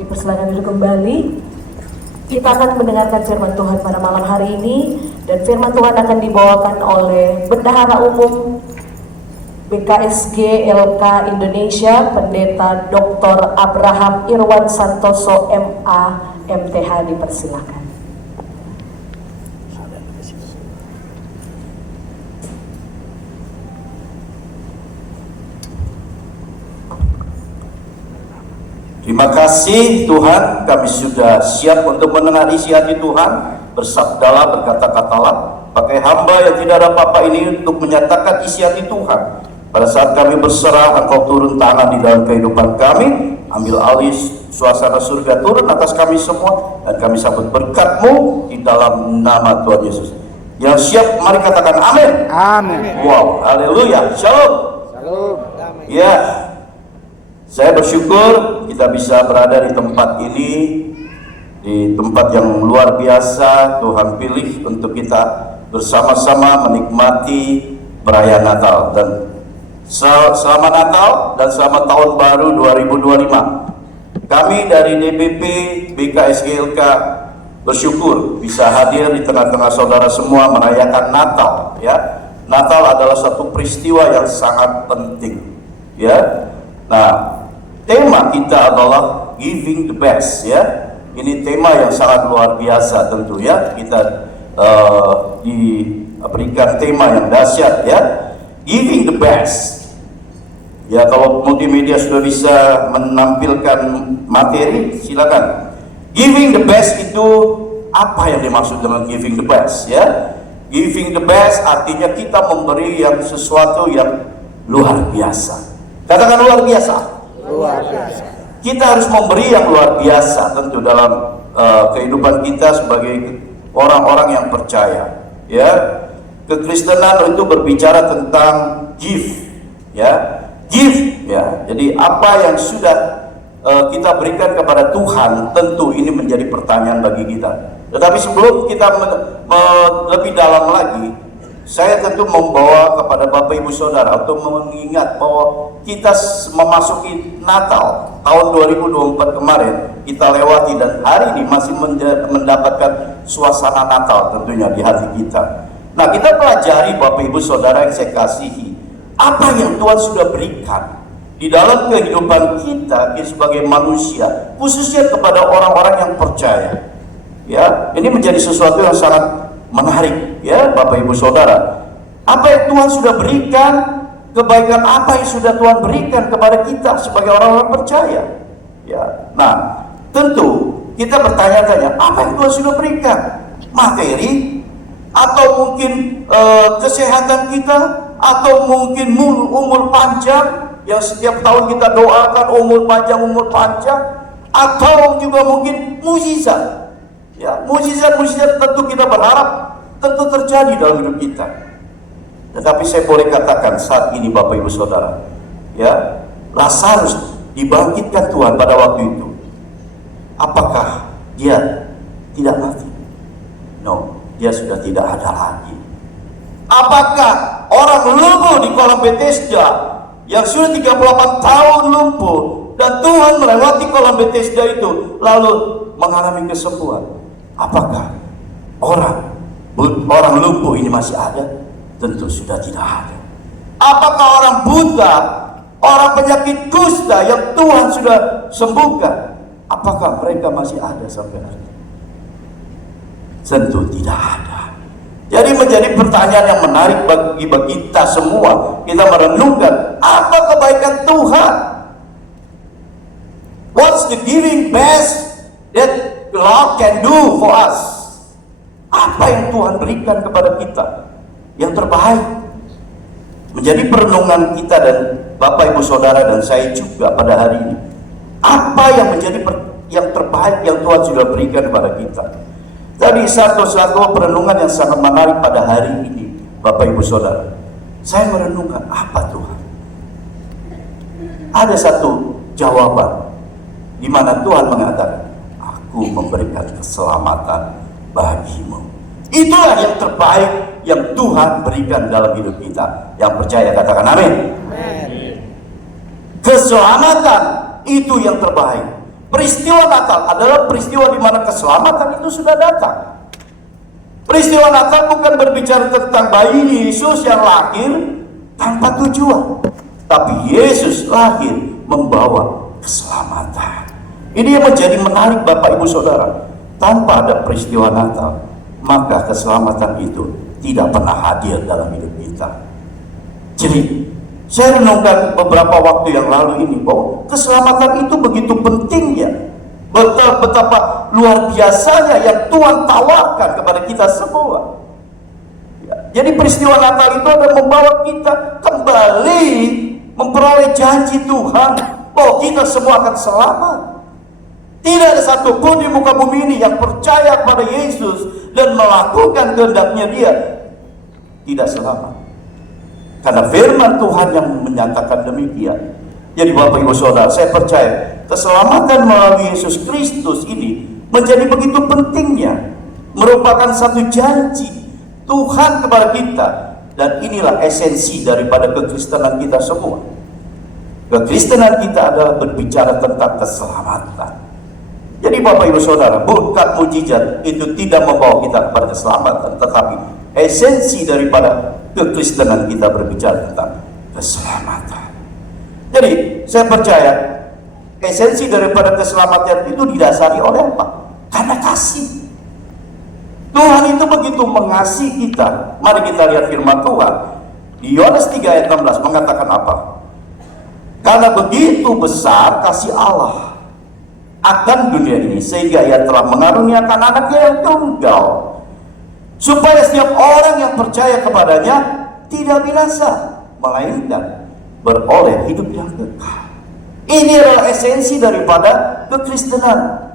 Dipersilakan duduk kembali. Kita akan mendengarkan firman Tuhan pada malam hari ini, dan firman Tuhan akan dibawakan oleh Bendahara Umum BKSG LK Indonesia, Pendeta Dr. Abraham Irwan Santoso MA MTH. Dipersilakan. Terima kasih Tuhan, kami sudah siap untuk mendengar isi hati Tuhan. Bersabdalah, berkata-katalah, pakai hamba yang tidak ada apa-apa ini untuk menyatakan isi hati Tuhan. Pada saat kami berserah, Engkau turun tangan di dalam kehidupan kami, ambil alih suasana surga turun atas kami semua, dan kami sambut berkat-Mu di dalam nama Tuhan Yesus. Yang siap, mari katakan amin. Amin. Wow, haleluya, shalom. Shalom. Ya, saya bersyukur kita bisa berada di tempat ini, di tempat yang luar biasa Tuhan pilih untuk kita bersama-sama menikmati perayaan Natal. Dan selamat Natal dan selamat Tahun Baru 2025. Kami dari DPP BKSG LK bersyukur bisa hadir di tengah-tengah saudara semua merayakan Natal. Ya, Natal adalah satu peristiwa yang sangat penting. Ya, nah, tema kita adalah giving the best, ya. Ini tema yang sangat luar biasa tentu, ya. Kita diberikan tema yang dahsyat, ya. Giving the best. Ya, kalau multimedia sudah bisa menampilkan materi, silakan. Giving the best itu apa yang dimaksud dengan giving the best, ya? Giving the best artinya kita memberi yang sesuatu yang luar biasa. Katakan luar biasa. Luar biasa. Kita harus memberi yang luar biasa tentu dalam kehidupan kita sebagai orang-orang yang percaya. Ya, kekristenan itu berbicara tentang give, ya, give, ya. Jadi apa yang sudah kita berikan kepada Tuhan, tentu ini menjadi pertanyaan bagi kita. Tetapi sebelum kita lebih dalam lagi, saya tentu membawa kepada Bapak Ibu Saudara untuk mengingat bahwa kita memasuki Natal tahun 2024 kemarin, kita lewati dan hari ini masih mendapatkan suasana Natal tentunya di hati kita. Nah, kita pelajari Bapak Ibu Saudara yang saya kasihi, apa yang Tuhan sudah berikan di dalam kehidupan kita sebagai manusia, khususnya kepada orang-orang yang percaya. Ya, ini menjadi sesuatu yang sangat menarik, ya Bapak Ibu Saudara. Apa yang Tuhan sudah berikan, kebaikan apa yang sudah Tuhan berikan kepada kita sebagai orang-orang percaya. Ya, nah tentu kita bertanya-tanya, apa yang Tuhan sudah berikan? Materi, atau mungkin kesehatan kita, atau mungkin umur panjang yang setiap tahun kita doakan, umur panjang, atau juga mungkin mukjizat. Ya, mukjizat tentu kita berharap tentu terjadi dalam hidup kita. Tetapi saya boleh katakan saat ini Bapak Ibu Saudara, ya, Lazarus dibangkitkan Tuhan pada waktu itu. Apakah dia tidak mati? No, dia sudah tidak ada lagi. Apakah orang lumpuh di kolam Bethesda yang sudah 38 tahun lumpuh dan Tuhan melewati kolam Bethesda itu lalu mengalami kesembuhan? Apakah orang lumpuh ini masih ada? Tentu sudah tidak ada. Apakah orang buta, orang penyakit kusta yang Tuhan sudah sembuhkan, apakah mereka masih ada sampai hari ini? Tentu tidak ada. Jadi menjadi pertanyaan yang menarik bagi kita semua. Kita merenungkan apa kebaikan Tuhan. What's the giving best that God can do for us? Apa yang Tuhan berikan kepada kita yang terbaik? Menjadi perenungan kita dan Bapak Ibu Saudara dan saya juga pada hari ini. Apa yang menjadi yang terbaik yang Tuhan sudah berikan kepada kita? Tadi satu perenungan yang sangat menarik pada hari ini, Bapak Ibu Saudara. Saya merenungkan apa Tuhan? Ada satu jawaban di mana Tuhan mengatakan, Aku memberikan keselamatan bagimu. Itulah yang terbaik yang Tuhan berikan dalam hidup kita. Yang percaya katakan amin. Keselamatan itu yang terbaik. Peristiwa Natal adalah peristiwa di mana keselamatan itu sudah datang. Peristiwa Natal bukan berbicara tentang bayi Yesus yang lahir tanpa tujuan, tapi Yesus lahir membawa keselamatan. Ini yang menjadi menarik Bapak Ibu Saudara. Tanpa ada peristiwa Natal, maka keselamatan itu tidak pernah hadir dalam hidup kita. Jadi saya renungkan beberapa waktu yang lalu ini bahwa keselamatan itu begitu pentingnya, betapa luar biasanya yang Tuhan tawarkan kepada kita semua. Jadi peristiwa Natal itu adalah membawa kita kembali memperoleh janji Tuhan bahwa kita semua akan selamat. Tidak ada satupun di muka bumi ini yang percaya kepada Yesus dan melakukan kehendaknya Dia tidak selamat. Karena firman Tuhan yang menyatakan demikian. Jadi Bapak Ibu Saudara, saya percaya keselamatan melalui Yesus Kristus ini menjadi begitu pentingnya, merupakan satu janji Tuhan kepada kita, dan inilah esensi daripada kekristenan kita semua. Kekristenan kita adalah berbicara tentang keselamatan. Jadi Bapak Ibu Saudara, berkat mujizat itu tidak membawa kita kepada keselamatan, tetapi esensi daripada kekristenan kita berbicara tentang keselamatan. Jadi saya percaya esensi daripada keselamatan itu didasari oleh apa? Karena kasih. Tuhan itu begitu mengasihi kita. Mari kita lihat firman Tuhan di Yohanes 3 ayat 16 mengatakan apa? Karena begitu besar kasih Allah akan dunia ini, sehingga Ia telah mengaruniakan anaknya yang tunggal, supaya setiap orang yang percaya kepadanya tidak binasa, melainkan beroleh hidup yang kekal. Ini adalah esensi daripada kekristenan.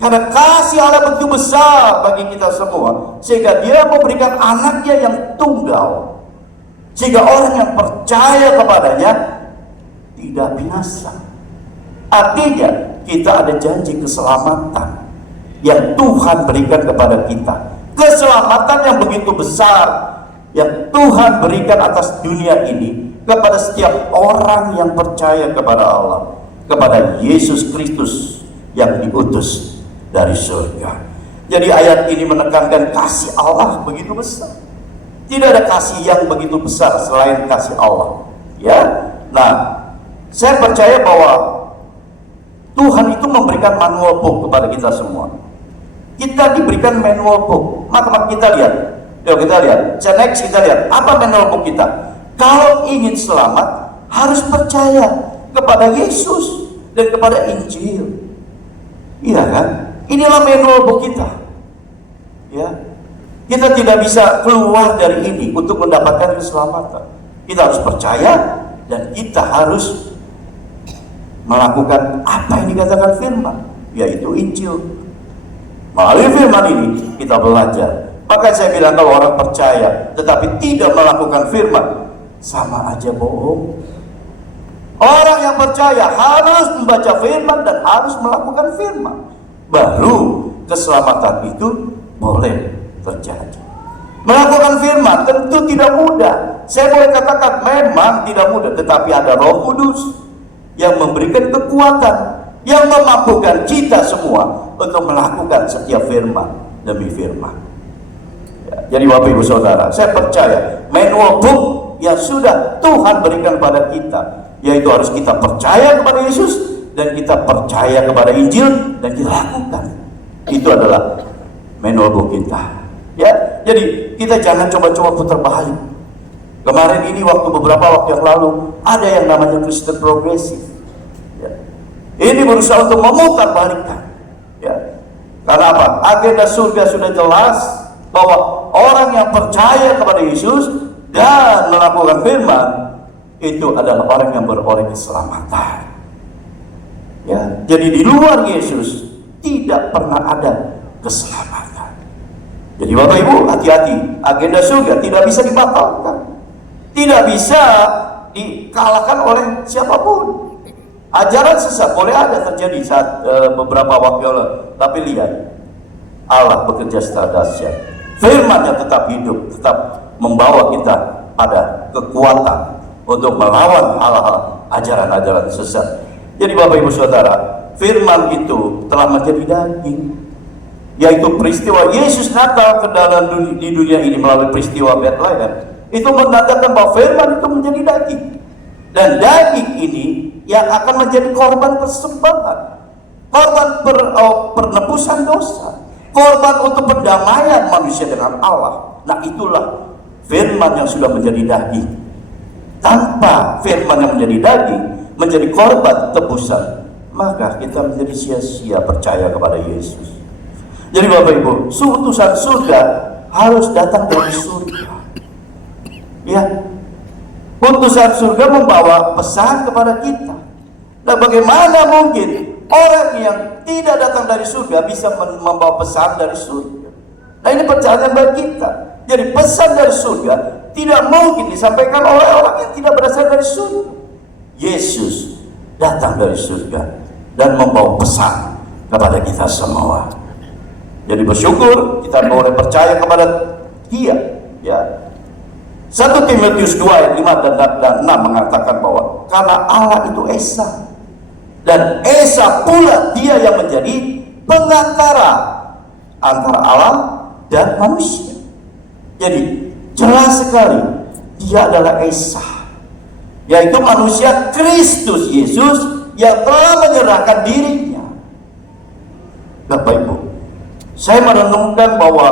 Karena kasih Allah begitu besar bagi kita semua, sehingga Dia memberikan anaknya yang tunggal, sehingga orang yang percaya kepadanya tidak binasa. Artinya kita ada janji keselamatan yang Tuhan berikan kepada kita. Keselamatan yang begitu besar yang Tuhan berikan atas dunia ini kepada setiap orang yang percaya kepada Allah, kepada Yesus Kristus yang diutus dari surga. Jadi ayat ini menekankan kasih Allah begitu besar. Tidak ada kasih yang begitu besar selain kasih Allah. Ya, nah saya percaya bahwa Tuhan itu memberikan manual book kepada kita semua. Kita diberikan manual book. Maka kita lihat. Yuk kita lihat. Next kita lihat. Apa manual book kita? Kalau ingin selamat, harus percaya kepada Yesus dan kepada Injil. Iya kan? Inilah manual book kita. Ya. Kita tidak bisa keluar dari ini untuk mendapatkan keselamatan. Kita harus percaya dan kita harus melakukan apa yang dikatakan firman, yaitu Injil. Melalui firman ini kita belajar. Maka saya bilang kalau orang percaya tetapi tidak melakukan firman, sama aja bohong. Orang yang percaya harus membaca firman dan harus melakukan firman, baru keselamatan itu boleh terjadi. Melakukan firman tentu tidak mudah. Saya boleh katakan memang tidak mudah, tetapi ada Roh Kudus yang memberikan kekuatan, yang memampukan kita semua untuk melakukan setiap firman demi firman. Ya, jadi Bapak Ibu Saudara, saya percaya manual book yang sudah Tuhan berikan kepada kita, yaitu harus kita percaya kepada Yesus dan kita percaya kepada Injil dan kita lakukan. Itu adalah manual book kita. Ya, jadi kita jangan coba-coba putar balik. Kemarin ini beberapa waktu yang lalu ada yang namanya Kristen progresif. Ya. Ini berusaha untuk memutar balikkan. Ya. Karena apa? Agenda surga sudah jelas bahwa orang yang percaya kepada Yesus dan melakukan firman itu adalah orang yang beroleh keselamatan. Ya. Jadi di luar Yesus tidak pernah ada keselamatan. Jadi Bapak Ibu hati-hati, agenda surga tidak bisa dibatalkan. Tidak bisa dikalahkan oleh siapapun. Ajaran sesat boleh ada terjadi saat beberapa waktu lalu, tapi lihat Allah bekerja secara dahsyat. Firman-Nya tetap hidup, tetap membawa kita pada kekuatan untuk melawan hal-hal ajaran-ajaran sesat. Jadi Bapak Ibu Saudara, firman itu telah menjadi daging, yaitu peristiwa Yesus datang ke dalam di dunia ini melalui peristiwa Bethlehem. Itu menandakan bahwa firman itu menjadi daging, dan daging ini yang akan menjadi korban persembahan, korban penebusan dosa, korban untuk perdamaian manusia dengan Allah. Nah, itulah firman yang sudah menjadi daging. Tanpa firman yang menjadi daging, menjadi korban tebusan, maka kita menjadi sia-sia percaya kepada Yesus. Jadi Bapak Ibu, utusan surga harus datang dari surga. Ya, utusan surga membawa pesan kepada kita. Nah, bagaimana mungkin orang yang tidak datang dari surga bisa membawa pesan dari surga? Nah, ini percayaan bagi kita. Jadi pesan dari surga tidak mungkin disampaikan oleh orang yang tidak berasal dari surga. Yesus datang dari surga dan membawa pesan kepada kita semua. Jadi bersyukur kita boleh percaya kepada Dia. Ya. 1 Timotius 2 ayat 5 dan 6 mengatakan bahwa karena Allah itu Esa, dan Esa pula Dia yang menjadi pengantara antara Allah dan manusia. Jadi jelas sekali Dia adalah Esa, yaitu manusia Kristus Yesus yang telah menyerahkan dirinya. Bapak Ibu, saya merenungkan bahwa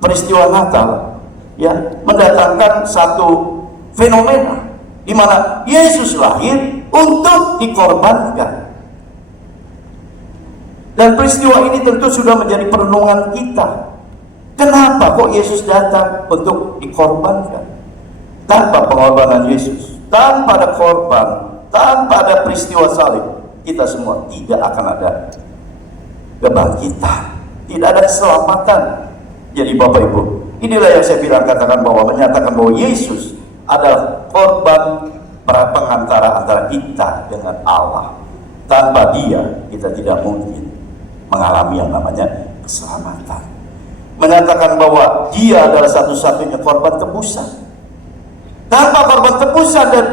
peristiwa Natal ya mendatangkan satu fenomena di mana Yesus lahir untuk dikorbankan. Dan peristiwa ini tentu sudah menjadi perenungan kita. Kenapa kok Yesus datang untuk dikorbankan? Tanpa pengorbanan Yesus, tanpa ada korban, tanpa ada peristiwa salib, kita semua tidak akan ada kebangkitan, tidak ada keselamatan. Jadi Bapak Ibu, inilah yang saya bilang, katakan bahwa menyatakan bahwa Yesus adalah korban pengantara antara kita dengan Allah. Tanpa Dia, kita tidak mungkin mengalami yang namanya keselamatan. Menyatakan bahwa Dia adalah satu-satunya korban tebusan. Tanpa korban tebusan dan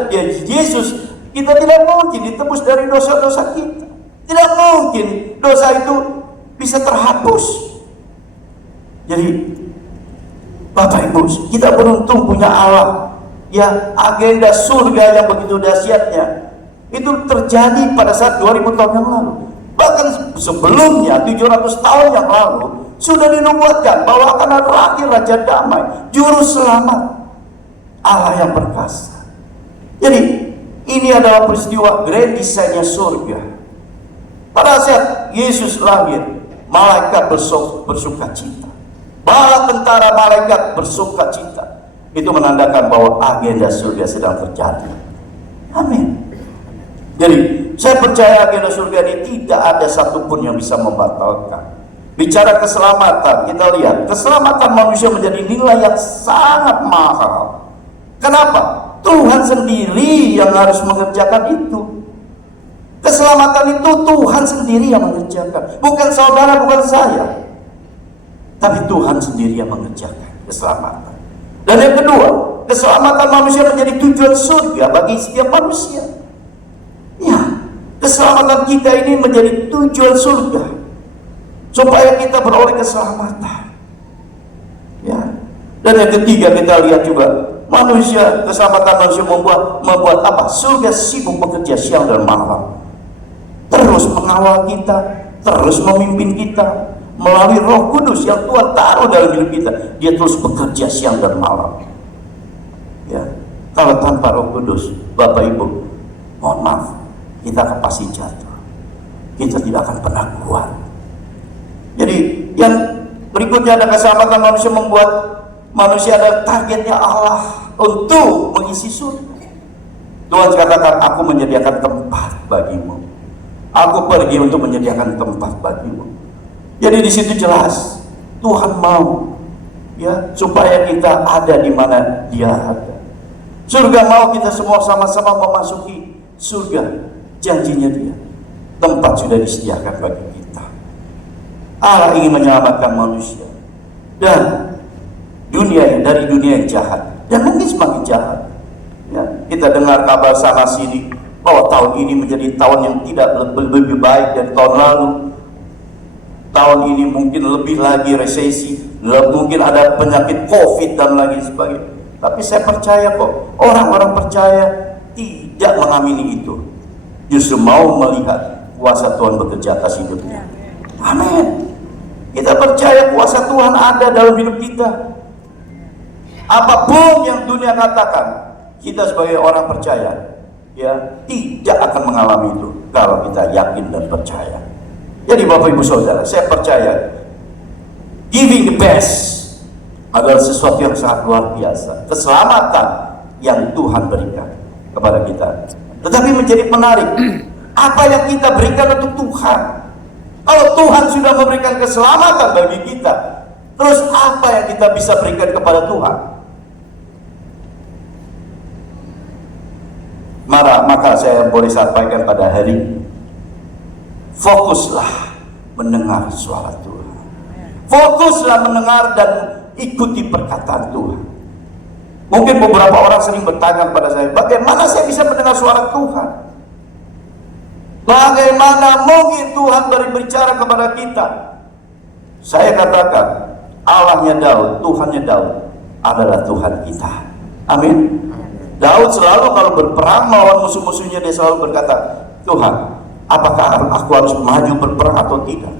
Yesus, kita tidak mungkin ditebus dari dosa-dosa kita. Tidak mungkin dosa itu bisa terhapus. Jadi Bapak Ibu, kita beruntung punya Allah. Ya, agenda surga yang begitu dahsyatnya itu terjadi pada saat 2000 tahun yang lalu. Bahkan sebelumnya 700 tahun yang lalu sudah dinubuatkan bahwa akan ada lahir Raja Damai, Juru Selamat, Allah yang perkasa. Jadi ini adalah peristiwa grand design-nya surga. Pada saat Yesus lahir, malaikat bersuka cita. Bala tentara malaikat bersuka cita. Itu menandakan bahwa agenda surga sedang terjadi. Amin. Jadi saya percaya agenda surga ini tidak ada satupun yang bisa membatalkan. Bicara keselamatan, kita lihat keselamatan manusia menjadi nilai yang sangat mahal. Kenapa? Tuhan sendiri yang harus mengerjakan itu. Keselamatan itu Tuhan sendiri yang mengerjakan, bukan saudara, bukan saya. Tapi Tuhan sendiri yang mengerjakan keselamatan. Dan yang kedua, keselamatan manusia menjadi tujuan surga bagi setiap manusia. Ya, keselamatan kita ini menjadi tujuan surga supaya kita beroleh keselamatan. Ya. Dan yang ketiga, kita lihat juga manusia, keselamatan manusia membuat apa? Surga sibuk bekerja siang dan malam, terus mengawal kita, terus memimpin kita melalui Roh Kudus yang Tuhan taruh dalam hidup kita. Dia terus bekerja siang dan malam. Ya, kalau tanpa Roh Kudus, Bapak Ibu, mohon maaf, kita akan pasti jatuh. Kita tidak akan pernah kuat. Jadi yang berikutnya ada keselamatan manusia membuat manusia ada targetnya Allah untuk mengisi surga. Tuhan katakan, aku menyediakan tempat bagimu. Aku pergi untuk menyediakan tempat bagimu. Jadi di situ jelas Tuhan mau ya supaya kita ada di mana Dia ada. Surga mau kita semua sama-sama memasuki surga. Janjinya Dia, tempat sudah disediakan bagi kita. Allah ingin menyelamatkan manusia dan dunia dari dunia yang jahat, dan mungkin semakin jahat. Ya, kita dengar kabar sana sini bahwa tahun ini menjadi tahun yang tidak lebih baik dari tahun lalu. Tahun ini mungkin lebih lagi resesi, mungkin ada penyakit COVID dan lagi sebagainya. Tapi saya percaya kok, orang-orang percaya tidak mengamini itu. Justru mau melihat kuasa Tuhan bekerja atas hidupnya. Amin. Kita percaya kuasa Tuhan ada dalam hidup kita. Apapun yang dunia katakan, kita sebagai orang percaya, ya tidak akan mengalami itu kalau kita yakin dan percaya. Jadi Bapak Ibu Saudara, saya percaya giving the best adalah sesuatu yang sangat luar biasa. Keselamatan yang Tuhan berikan kepada kita. Tetapi menjadi menarik, apa yang kita berikan untuk Tuhan? Kalau Tuhan sudah memberikan keselamatan bagi kita, terus apa yang kita bisa berikan kepada Tuhan? Maka saya boleh sampaikan pada hari ini, fokuslah mendengar suara Tuhan. Fokuslah mendengar dan ikuti perkataan Tuhan. Mungkin beberapa orang sering bertanya kepada saya, bagaimana saya bisa mendengar suara Tuhan? Bagaimana mungkin Tuhan berbicara kepada kita? Saya katakan, Allahnya Daud, Tuhannya Daud adalah Tuhan kita. Amin. Daud selalu kalau berperang melawan musuh-musuhnya, dia selalu berkata, Tuhan, apakah aku harus maju berperang atau tidak?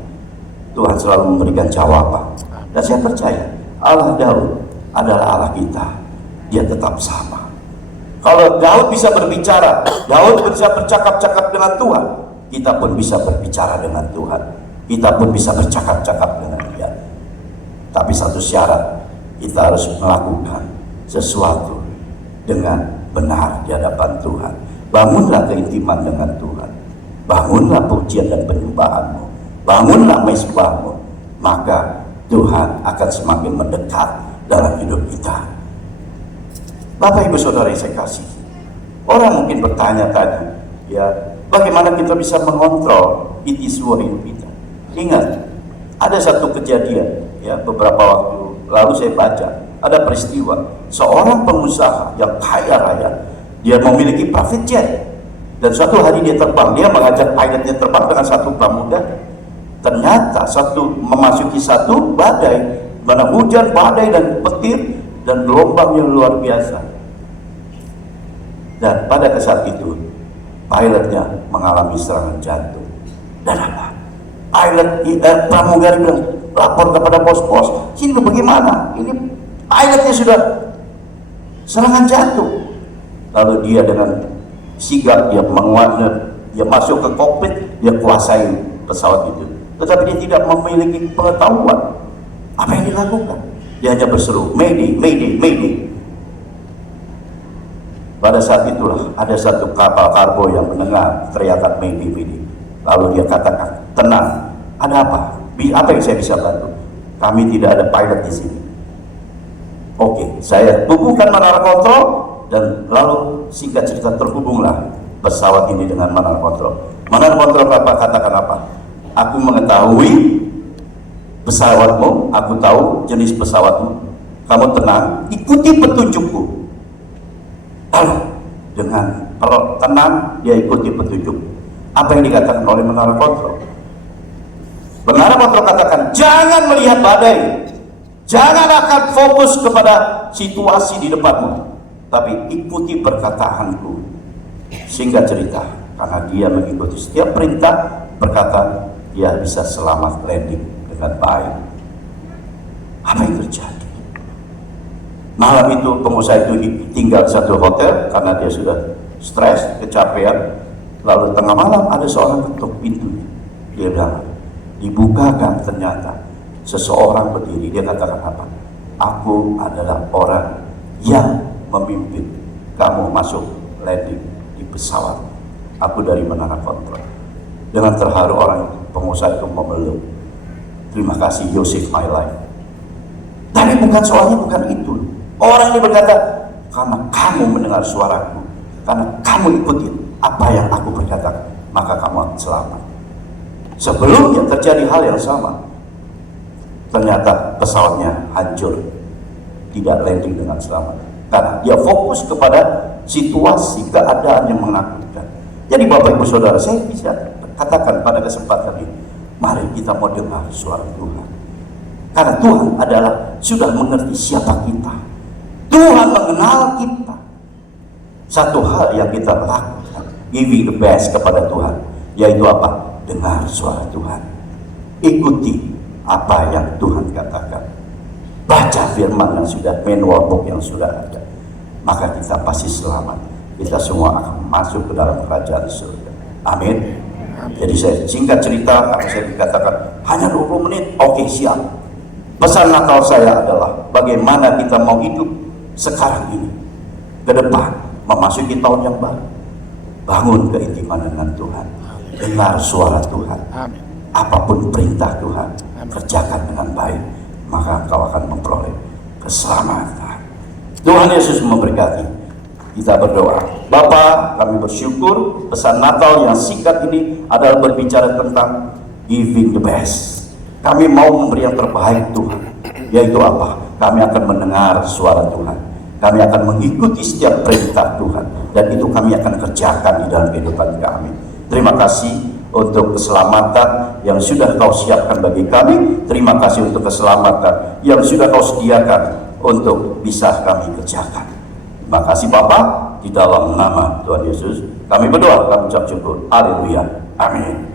Tuhan selalu memberikan jawaban. Dan saya percaya Allah Daud adalah Allah kita. Dia tetap sama. Kalau Daud bisa berbicara, Daud bisa bercakap-cakap dengan Tuhan, kita pun bisa berbicara dengan Tuhan. Kita pun bisa bercakap-cakap dengan Dia. Tapi satu syarat, kita harus melakukan sesuatu dengan benar di hadapan Tuhan. Bangunlah keintiman dengan Tuhan. Bangunlah pujian dan penyembahanmu. Bangunlah mezbahmu. Maka Tuhan akan semakin mendekat dalam hidup kita. Bapak Ibu Saudara yang saya kasih, orang mungkin bertanya-tanya, ya, bagaimana kita bisa mengontrol isu hidup kita? Ingat, ada satu kejadian, ya, beberapa waktu lalu saya baca, ada peristiwa seorang pengusaha yang kaya raya, dia memiliki private jet, dan suatu hari dia terbang, dia mengajak pilotnya terbang dengan satu pramugari. Ternyata memasuki satu badai, mana hujan, badai dan petir dan gelombang yang luar biasa. Dan pada saat itu pilotnya mengalami serangan jantung. Dan apa? Pramugari bilang, lapor kepada bos-bos, ini bagaimana? Ini pilotnya sudah serangan jantung. Lalu dia dengan sigap, dia menguatnya, dia masuk ke kokpit, dia kuasai pesawat itu. Tetapi dia tidak memiliki pengetahuan apa yang dilakukan. Dia hanya berseru, Mayday, Mayday, Mayday. Pada saat itulah ada satu kapal kargo yang mendengar teriakan Mayday, Mayday. Lalu dia katakan, tenang, ada apa? Apa yang saya bisa bantu? Kami tidak ada pilot di sini. Oke, saya hubungkan menara kontrol, dan lalu singkat cerita terhubunglah pesawat ini dengan menara kontrol. Menara kontrol katakan apa? Aku mengetahui pesawatmu, aku tahu jenis pesawatmu. Kamu tenang, ikuti petunjukku. Lalu dengan tenang dia ikuti petunjuk. Apa yang dikatakan oleh menara kontrol? Menara kontrol katakan, jangan melihat badai, jangan akan fokus kepada situasi di depanmu, tapi ikuti perkataanku. Singkat cerita, karena dia mengikuti setiap perintah, perkataan, dia bisa selamat landing dengan baik. Apa yang terjadi? Malam itu pengusaha itu tinggal di satu hotel karena dia sudah stres, kecapean. Lalu tengah malam ada seorang ketuk pintu. Dia bilang, dibukakan, ternyata seseorang berdiri. Dia katakan apa? Aku adalah orang yang memimpin kamu masuk landing di pesawat. Aku dari menara kontrol. Dengan terharu orang pengusaha itu memeluk. Terima kasih, you saved my life. Tapi soalnya bukan itu. Orang ini berkata, karena kamu mendengar suaraku, karena kamu ikuti apa yang aku berkata, maka kamu akan selamat. Sebelumnya terjadi hal yang sama. Ternyata pesawatnya hancur, tidak landing dengan selamat. Karena dia fokus kepada situasi keadaan yang menakutkan. Jadi Bapak Ibu Saudara, saya bisa katakan pada kesempatan ini, mari kita mau dengar suara Tuhan. Karena Tuhan adalah sudah mengerti siapa kita. Tuhan mengenal kita. Satu hal yang kita lakukan, giving the best kepada Tuhan, yaitu apa? Dengar suara Tuhan. Ikuti apa yang Tuhan katakan. Baca firman yang sudah, manual book yang sudah ada. Maka kita pasti selamat. Kita semua akan masuk ke dalam kerajaan surga. Amin. Jadi saya singkat cerita, karena saya dikatakan hanya 20 menit, oke siap. Pesan Natal saya adalah bagaimana kita mau hidup sekarang ini, ke depan, memasuki tahun yang baru. Bangun keintiman dengan Tuhan, dengar suara Tuhan. Apapun perintah Tuhan, kerjakan dengan baik, maka engkau akan memperoleh keselamatan. Tuhan Yesus memberkati. Kita berdoa. Bapa, kami bersyukur pesan Natal yang singkat ini adalah berbicara tentang giving the best. Kami mau memberi yang terbaik Tuhan. Yaitu apa? Kami akan mendengar suara Tuhan. Kami akan mengikuti setiap perintah Tuhan. Dan itu kami akan kerjakan di dalam kehidupan kami. Terima kasih untuk keselamatan yang sudah kau siapkan bagi kami. Terima kasih untuk keselamatan yang sudah kau sediakan untuk bisa kami kerjakan. Terima kasih Bapa, di dalam nama Tuhan Yesus kami berdoa, kami ucap syukur. Haleluya. Amin.